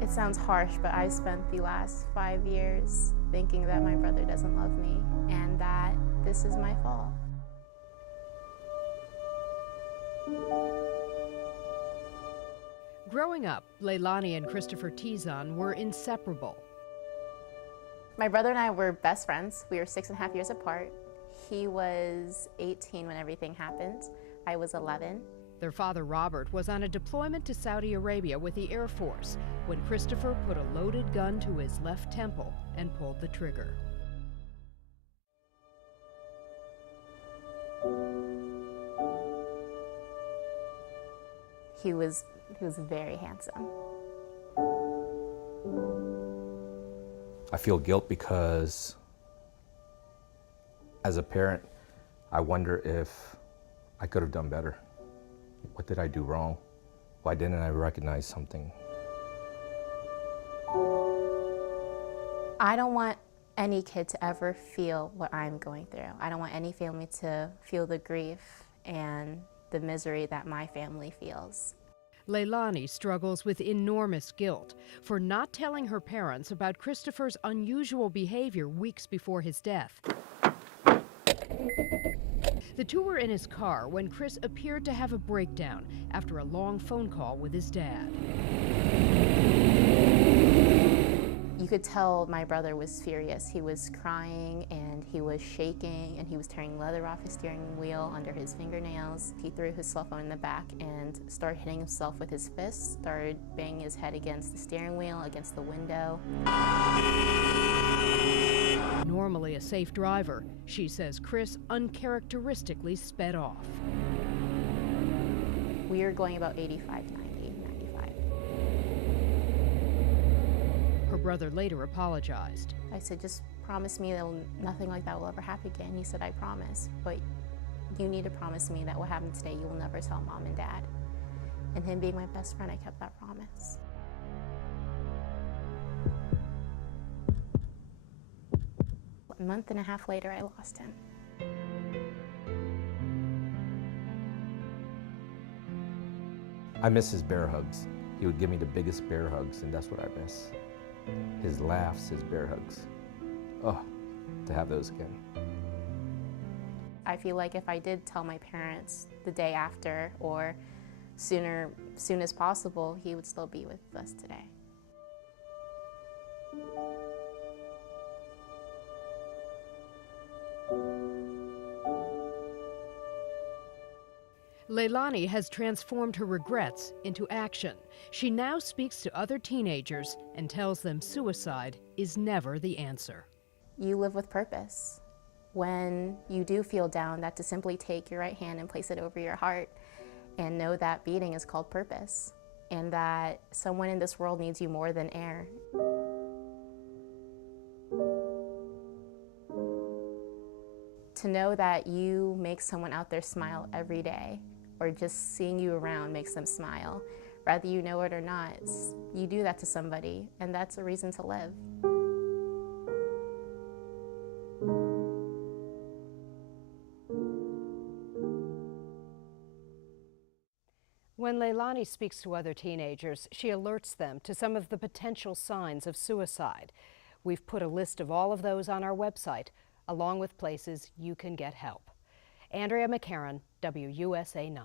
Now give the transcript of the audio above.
It sounds harsh, but I spent the last 5 years thinking that my brother doesn't love me and that this is my fault. Growing up, Leilani and Christopher Tizon were inseparable. My brother and I were best friends. We were 6.5 years apart. He was 18 when everything happened. I was 11. Their father, Robert, was on a deployment to Saudi Arabia with the Air Force when Christopher put a loaded gun to his left temple and pulled the trigger. He was very handsome. I feel guilt because as a parent, I wonder if I could have done better. What did I do wrong? Why didn't I recognize something? I don't want any kid to ever feel what I'm going through. I don't want any family to feel the grief and the misery that my family feels. Leilani struggles with enormous guilt for not telling her parents about Christopher's unusual behavior weeks before his death. The two were in his car when Chris appeared to have a breakdown after a long phone call with his dad. You could tell my brother was furious. He was crying and he was shaking and he was tearing leather off his steering wheel under his fingernails. He threw his cell phone in the back and started hitting himself with his fists, started banging his head against the steering wheel, against the window. Normally a safe driver, she says Chris uncharacteristically sped off. We were going about 85, 90, 95. Her brother later apologized. I said, just promise me that nothing like that will ever happen again. He said, I promise, but you need to promise me that what happened today you will never tell mom and dad. And him being my best friend, I kept that promise. A month and a half later, I lost him. I miss his bear hugs. He would give me the biggest bear hugs, and that's what I miss. His laughs, his bear hugs. Oh, to have those again. I feel like if I did tell my parents the day after or soon as possible, he would still be with us today. Leilani has transformed her regrets into action. She now speaks to other teenagers and tells them suicide is never the answer. You live with purpose. When you do feel down, that to simply take your right hand and place it over your heart and know that beating is called purpose and that someone in this world needs you more than air. To know that you make someone out there smile every day, or just seeing you around makes them smile. Whether you know it or not, you do that to somebody, and that's a reason to live. When Leilani speaks to other teenagers, she alerts them to some of the potential signs of suicide. We've put a list of all of those on our website, along with places you can get help. Andrea McCarran, WUSA 9.